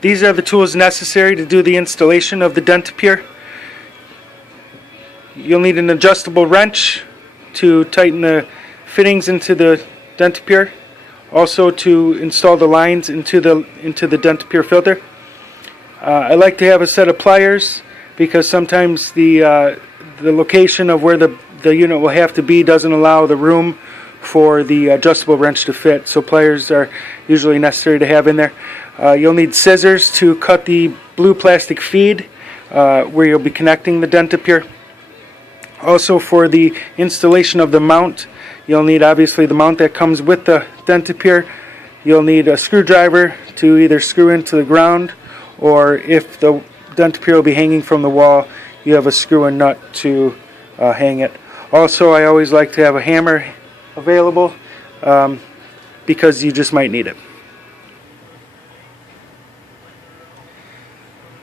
these are the tools necessary to do the installation of the Denta Pure. You'll need an adjustable wrench to tighten the fittings into the Denta Pure. Also to install the lines into the Denta Pure filter. I like to have a set of pliers because sometimes the location of where the unit will have to be doesn't allow the room for the adjustable wrench to fit. So pliers are usually necessary to have in there. You'll need scissors to cut the blue plastic feed where you'll be connecting the Denta Pure. Also, for the installation of the mount, you'll need obviously the mount that comes with the Denta Pure. You'll need a screwdriver to either screw into the ground, or if the Denta Pure will be hanging from the wall, you have a screw and nut to hang it. Also, I always like to have a hammer available because you just might need it.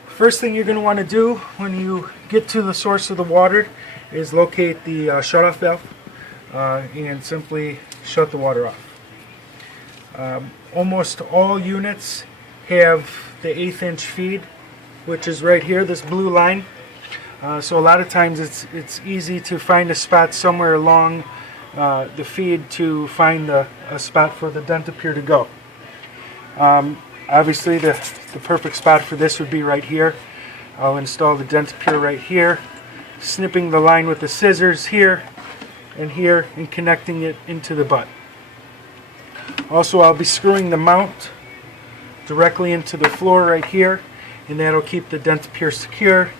First thing you're going to want to do when you get to the source of the water is locate the shutoff valve and simply shut the water off. Almost all units have the 1/8 inch feed, which is right here, this blue line. So a lot of times it's easy to find a spot somewhere along the feed to find a spot for the Denta Pure to go. Obviously the perfect spot for this would be right here. I'll install the Denta Pure right here, snipping the line with the scissors here and connecting it into the butt. Also, I'll be screwing the mount directly into the floor right here, and that'll keep the Denta Pure secure.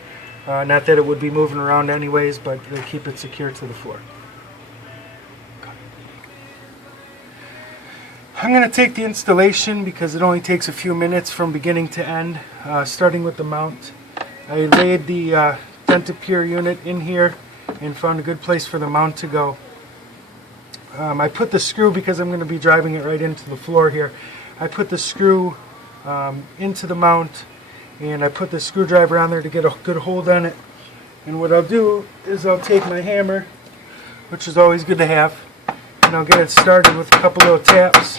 Not that it would be moving around anyways, but it'll keep it secure to the floor. I'm going to take the installation because it only takes a few minutes from beginning to end, starting with the mount. I laid the Denta Pure unit in here and found a good place for the mount to go. I put the screw, because I'm going to be driving it right into the floor here, I put the screw into the mount, and I put the screwdriver on there to get a good hold on it. And what I'll do is I'll take my hammer, which is always good to have, and I'll get it started with a couple little taps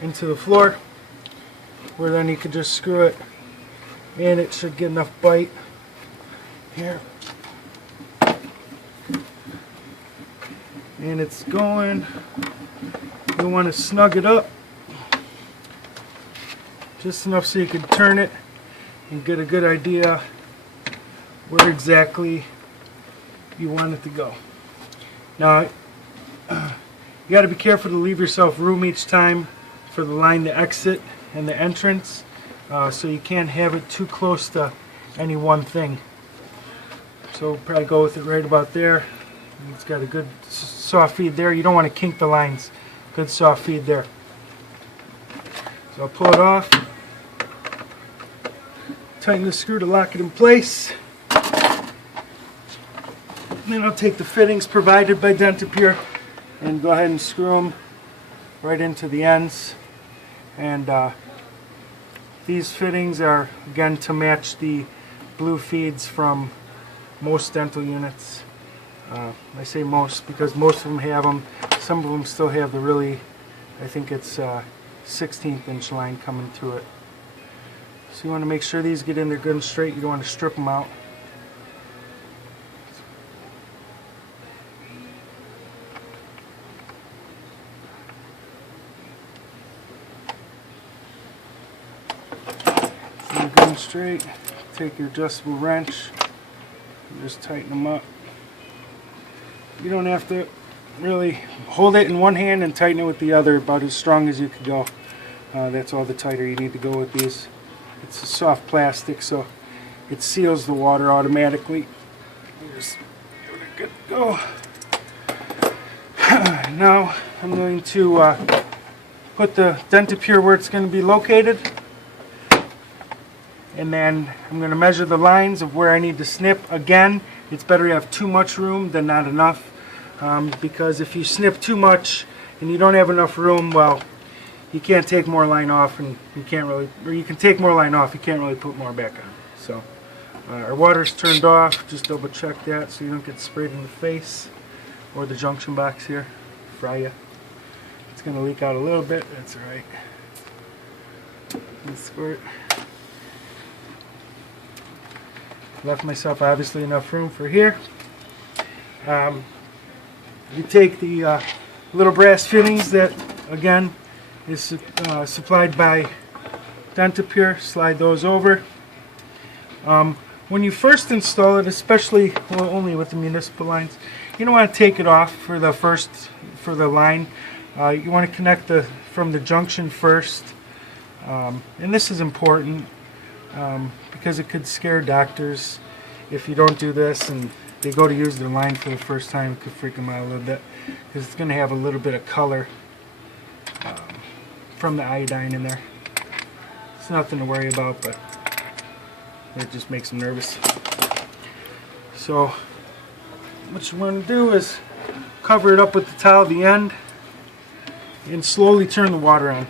into the floor, where then you can just screw it, and it should get enough bite here. And it's going. You want to snug it up just enough so you can turn it and get a good idea where exactly you want it to go. Now, you got to be careful to leave yourself room each time for the line to exit and the entrance, so you can't have it too close to any one thing. So probably go with it right about there. It's got a good soft feed there. You don't want to kink the lines. Good soft feed there. So I'll pull it off, tighten the screw to lock it in place, and then I'll take the fittings provided by Denta Pure and go ahead and screw them right into the ends. And these fittings are, again, to match the blue feeds from most dental units. I say most because most of them have them. Some of them still have the really, I think it's 16th inch line coming to it. So you want to make sure these get in there good and straight. You don't want to strip them out. So you're good and straight. Take your adjustable wrench and just tighten them up. You don't have to really hold it in one hand and tighten it with the other, about as strong as you could go. That's all the tighter you need to go with these. It's a soft plastic, so it seals the water automatically. Just good to go. Now I'm going to put the Denta Pure where it's going to be located, and then I'm going to measure the lines of where I need to snip. Again, it's better to have too much room than not enough, because if you snip too much and you don't have enough room, well, you can't take more line off, and you can't really, or you can take more line off, you can't really put more back on. So our water's turned off. Just double check that so you don't get sprayed in the face or the junction box here. Fry you. It's going to leak out a little bit. That's all right. Squirt. Left myself obviously enough room for here. You take the little brass fittings that again is supplied by Denta Pure, slide those over. When you first install it, especially only with the municipal lines, you don't want to take it off for the line. You want to connect from the junction first, and this is important because it could scare doctors if you don't do this and they go to use their line for the first time. It could freak them out a little bit because it's going to have a little bit of color from the iodine in there. It's nothing to worry about, but it just makes them nervous. So what you want to do is cover it up with the towel at the end and slowly turn the water on.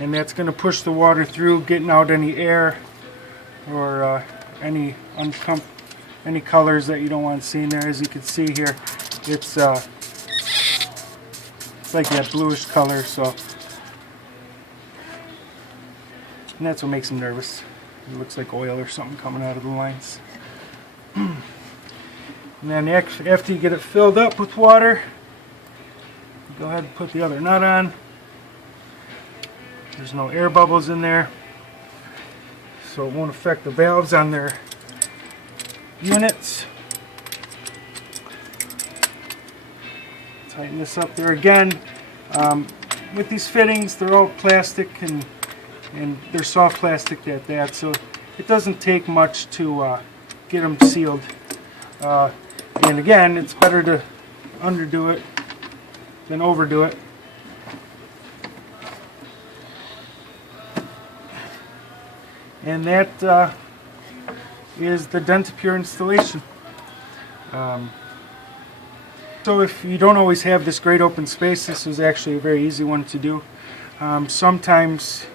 And that's going to push the water through, getting out any air or any colors that you don't want to see in there. As you can see here, it's like that bluish color, so, and that's what makes them nervous. It looks like oil or something coming out of the lines. And then after you get it filled up with water, go ahead and put the other nut on. There's no air bubbles in there, so it won't affect the valves on their units. Tighten this up there again. With these fittings, they're all plastic and they're soft plastic at that, so it doesn't take much to get them sealed. And again, it's better to underdo it than overdo it. And that is the Denta Pure installation. So if you don't always have this great open space, this is actually a very easy one to do. Sometimes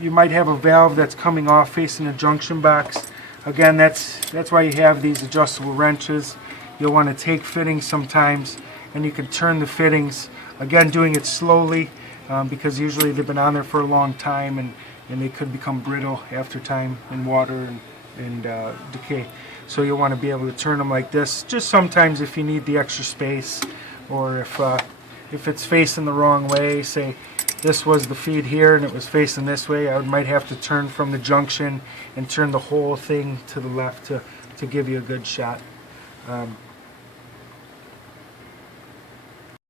you might have a valve that's coming off facing a junction box. Again, that's why you have these adjustable wrenches. You'll want to take fittings sometimes, and you can turn the fittings. Again, doing it slowly because usually they've been on there for a long time, and they could become brittle after time in water and decay. So you'll want to be able to turn them like this. Just sometimes if you need the extra space, or if it's facing the wrong way, say this was the feed here and it was facing this way, I might have to turn from the junction and turn the whole thing to the left to give you a good shot.